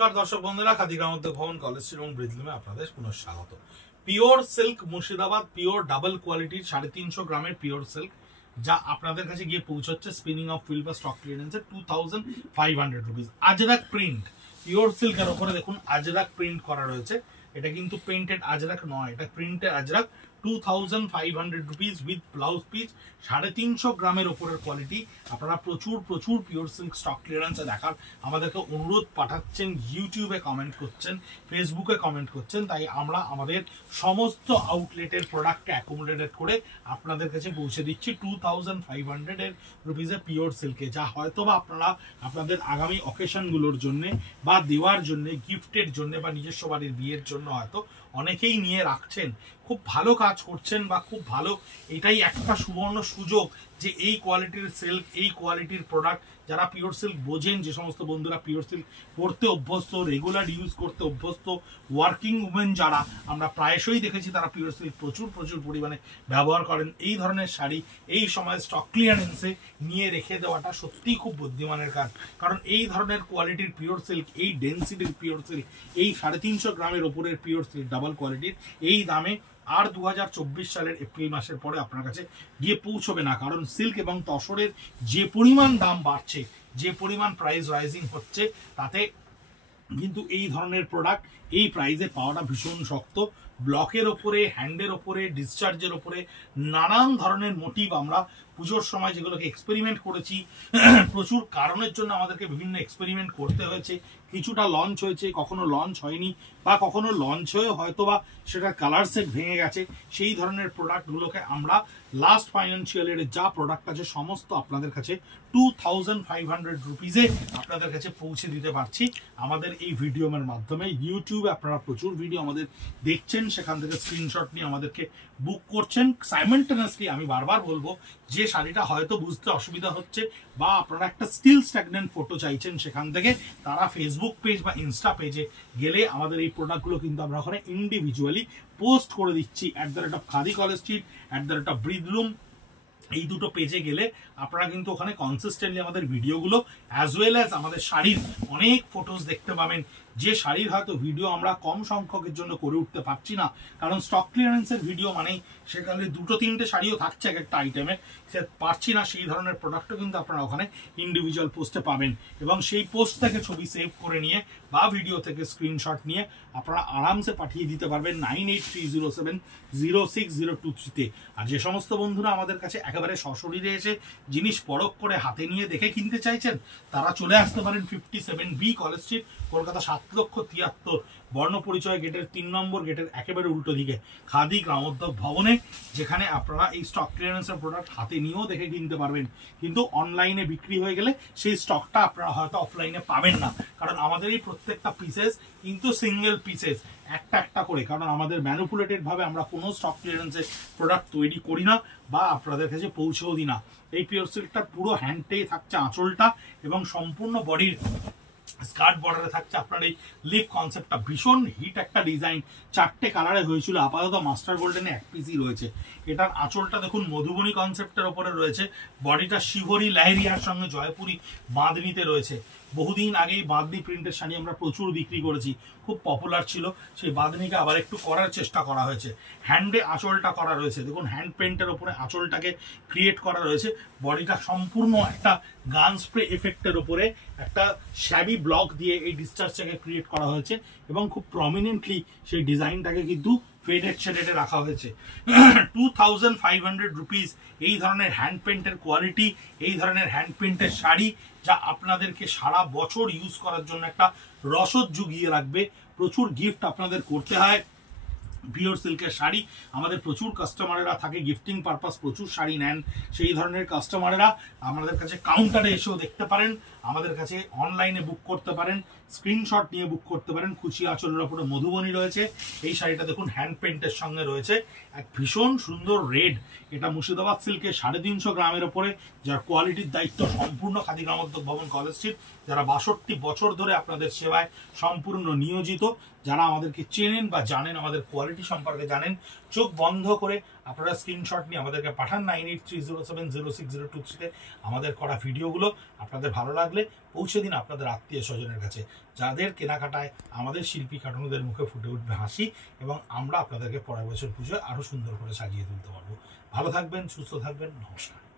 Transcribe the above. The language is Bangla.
নমস্কার দর্শক বন্ধুরা, খাদি গ্রামোদ্যোগ ভবন কলেজ এবং ব্রিজলুমে আপনাদের পুনঃ স্বাগত। Pure silk Murshidabad, pure double কোয়ালিটির 350 গ্রামের পিওর সিল্ক যা আপনাদের কাছে গিয়ে পৌঁছচ্ছে স্পিনিং অফ ফিল বা স্টক ক্লিয়ারেন্সে 2500 রুপিস। আজরাক প্রিন্ট পিওর সিল্কের ওপরে দেখুন আজরাক প্রিন্ট করা রয়েছে। এটা কিন্তু পেইন্টেড আজরাক নয়, এটা printed Ajrak. 2500 rupees with blouse piece. 350 গ্রামের ওপরের কোয়ালিটি। আপনারা প্রচুর পিওর সিল্ক স্টক ক্লিয়ারেন্সে দেখার আমাদেরকে অনুরোধ পাঠাচ্ছেন, ইউটিউবে কমেন্ট করছেন, ফেসবুকে কমেন্ট করছেন। তাই আমরা আমাদের সমস্ত আউটলেটের প্রোডাক্টকে অ্যাকুমুলেটেড করে আপনাদের কাছে পৌঁছে দিচ্ছি 2500 রুপিসে পিওর সিল্কে, যা হয়তো বা আপনারা আপনাদের আগামী অকেশনগুলোর জন্য বা দেওয়ার জন্য, গিফটের জন্য বা নিজস্ব বাড়ির বিয়ের জন্য হয়তো অনেকেই নিয়ে রাখছেন। খুব ভালো কাজ করছেন বা খুব ভালো, এটাই একটা সুবর্ণ সুযোগ যে এই কোয়ালিটির সিল্ক, এই কোয়ালিটির প্রোডাক্ট যারা পিওর সিল্ক বোঝেন, যে সমস্ত বন্ধুরা পিওর সিল্ক পরতে অভ্যস্ত, রেগুলার ইউজ করতে অভ্যস্ত, ওয়ার্কিং উমেন যারা আমরা প্রায়শই দেখেছি তারা পিওর সিল্ক প্রচুর পরিমাণে ব্যবহার করেন, এই ধরনের শাড়ি এই সময় স্টক ক্লিয়ারেন্সে নিয়ে রেখে দেওয়াটা সত্যিই খুব বুদ্ধিমানের কাজ। কারণ এই ধরনের কোয়ালিটির পিওর সিল্ক, এই ডেন্সিটির পিওর সিল্ক, এই 350 গ্রামের ওপরের পিওর সিল্ক ডাবল কোয়ালিটির এই দামে আর 2024 সালের এপ্রিল মাসের পরে আপনার কাছে গিয়ে পৌঁছবে না। কারণ সিল্ক এবং তসরের যে পরিমাণ দাম বাড়ছে, যে পরিমাণ প্রাইস রাইজিং হচ্ছে, তাতে কিন্তু এই ধরনের প্রোডাক্ট এই প্রাইসে পাওয়াটা ভীষণ শক্ত। ব্লকের ওপরে, হ্যান্ডের ওপরে, ডিসচার্জের ওপরে নানান ধরনের মোটিভ আমরা পুজোর সময় যেগুলোকে এক্সপেরিমেন্ট করেছি, প্রচুর কারণের জন্য আমাদেরকে বিভিন্ন এক্সপেরিমেন্ট করতে হয়েছে। কিছুটা লঞ্চ হয়েছে, কখনো লঞ্চ হয়নি, বা কখনো লঞ্চ হয়ে হয়তো বা সেটার কালার সেট ভেঙে গেছে। সেই ধরনের প্রোডাক্টগুলোকে আমরা লাস্ট ফাইন্যান্সিয়াল ইয়ারে যা প্রোডাক্ট আছে সমস্ত আপনাদের কাছে 2500 রুপিসে আপনাদের কাছে পৌঁছে দিতে পারছি আমাদের এই ভিডিওর মাধ্যমে। ইউটিউবে আপনারা প্রচুর ভিডিও আমাদের দেখছেন, সেখান থেকে স্ক্রিনশট নিয়ে আমাদেরকে বুক করছেন। সাইমেন্টেনিয়াসলি আমি বারবার বলবো, যে শাড়িটা হয়তো বুঝতে অসুবিধা হচ্ছে বা আপনারা একটা স্টিল স্ট্যাগনেন্ট ফটো চাইছেন, সেখান থেকে তারা ফেসবুক পেজ বা ইনস্টা পেজে গেলে আমাদের এই প্রোডাক্টগুলো কিন্তু আমরা ওখানে ইন্ডিভিজুয়ালি পোস্ট করে দিচ্ছি। @খাদি কলেজ স্ট্রিট, @ব্রিজলুম, এই দুটো পেজে গেলে আপনারা কিন্তু ওখানে কনসিস্টেন্টলি আমাদের ভিডিওগুলো অ্যাজ ওয়েল অ্যাজ আমাদের শাড়ির অনেক ফটোজ দেখতে পাবেন। যে শাড়ির হয়তো ভিডিও আমরা কম সংখ্যকের জন্য করে উঠতে পারছি না, কারণ স্টক ক্লিয়ারেন্সের ভিডিও মানেই সেখানে 2-3টে শাড়িও থাকছে এক একটা আইটেমে, সে পারছি না, সেই ধরনের প্রোডাক্টও কিন্তু আপনারা ওখানে ইন্ডিভিজুয়াল পোস্টে পাবেন। এবং সেই পোস্ট থেকে ছবি সেভ করে নিয়ে বা ভিডিও থেকে স্ক্রিনশট নিয়ে আপনারা আরামসে পাঠিয়ে দিতে পারবেন 9830706023-তে। আর যে সমস্ত বন্ধুরা আমাদের কাছে একেবারে সশরীরে এসে জিনিস পরখ করে হাতে নিয়ে দেখে কিনতে চাইছেন, তারা চলে আসতে পারেন 57B কলেজ স্ট্রিট, কলকাতা 7,73,000 বর্ণ পরিচয় গেটের 3 নম্বর গেটের একেবারে উল্টো দিকে খাদি গ্রামোদ্যোগ ভবনে, যেখানে আপনারা এই স্টক ক্লিয়ারেন্সের প্রোডাক্ট হাতে নিয়েও দেখে কিনতে পারবেন। কিন্তু অনলাইনে বিক্রি হয়ে গেলে সেই স্টকটা আপনারা হয়তো অফলাইনে পাবেন না, কারণ আমাদের এই প্রত্যেকটা পিসেস কিন্তু সিঙ্গেল পিসেস, একটা করে। কারণ আমাদের ম্যানিপুলেটেড ভাবে আমরা কোনো স্টক ক্লিয়ারেন্সের প্রোডাক্ট তৈরি করি না বা আপনাদের কাছে পৌঁছেও দিই না। এই পিওর সিল্কটার পুরো হ্যান্ডটেই থাকছে আঁচলটা, এবং সম্পূর্ণ বডির স্কার্ট বর্ডারে থাকছে আপনার এই লিফ কনসেপ্টটা। ভীষণ হিট একটা ডিজাইন, 4টে কালারে হয়েছিল, আপাতত মাস্টার গোল্ডেনে 1 পিসই রয়েছে। এটার আঁচলটা দেখুন মধুবনী কনসেপ্টের ওপরে রয়েছে, বডিটা শিভরি লাহেরিয়ার সঙ্গে জয়পুরি বাঁধনিতে রয়েছে। বহুদিন আগেই বাঁধনি প্রিন্টের শাড়ি আমরা প্রচুর বিক্রি করেছি, খুব পপুলার ছিল। সেই বাঁধনিকে আবার একটু করার চেষ্টা করা হয়েছে। হ্যান্ডে আঁচলটা করা রয়েছে, দেখুন হ্যান্ড পেন্টের ওপরে আঁচলটাকে ক্রিয়েট করা রয়েছে। বডিটা সম্পূর্ণ একটা গান স্প্রে এফেক্টের ওপরে একটা শ্যাবি ব্লক দিয়ে এই ডিসচার্জটাকে ক্রিয়েট করা হয়েছে, এবং খুব প্রমিনেন্টলি সেই ডিজাইনটাকে কিন্তু ফেডেড শেডে রাখা হয়েছে। 2500 রুপিস এই ধরনের হ্যান্ড পেন্টের কোয়ালিটি, এই ধরনের হ্যান্ড পেন্টের শাড়ি, যা আপনাদেরকে সারা বছর ইউজ করার জন্য একটা রসদ জুগিয়ে রাখবে। প্রচুর গিফট আপনাদের করতে হয় পিওর সিল্কের শাড়ি। আমাদের প্রচুর কাস্টমারেরা থাকে গিফটিং পারপাস, প্রচুর শাড়ি নেন। সেই ধরনের কাস্টমারেরা আমাদের কাছে কাউন্টারে এসেও দেখতে পারেন, আমাদের কাছে অনলাইনে বুক করতে পারেন, স্ক্রিনশট নিয়ে বুক করতে পারেন। কুচি আঁচলের ওপরে মধুবনী রয়েছে। এই শাড়িটা দেখুন হ্যান্ড পেন্টের সঙ্গে রয়েছে, এক ভীষণ সুন্দর রেড। এটা মুর্শিদাবাদ সিল্কের 350 গ্রামের ওপরে, যার কোয়ালিটির দায়িত্ব সম্পূর্ণ খাদি গ্রামোদ্যোগ ভবন কলেজ স্ট্রিট, যারা 62 বছর ধরে আপনাদের সেবায় সম্পূর্ণ নিয়োজিত, যারা আমাদেরকে চেনেন বা জানেন, আমাদের কোয়ালিটি সম্পর্কে জানেন, চোখ বন্ধ করে আপনারা স্ক্রিনশট নিয়ে আমাদেরকে পাঠান 9830706023 আমাদের করা ভিডিওগুলো আপনাদের ভালো লাগলে পৌঁছে দিন আপনাদের আত্মীয় স্বজনের কাছে, যাদের কেনাকাটায় আমাদের শিল্পী কাঠামোদের মুখে ফুটে উঠবে হাসি, এবং আমরা আপনাদেরকে পরের বছর পুজোয় আরও সুন্দর করে সাজিয়ে তুলতে পারবো। ভালো থাকবেন, সুস্থ থাকবেন, নমস্কার।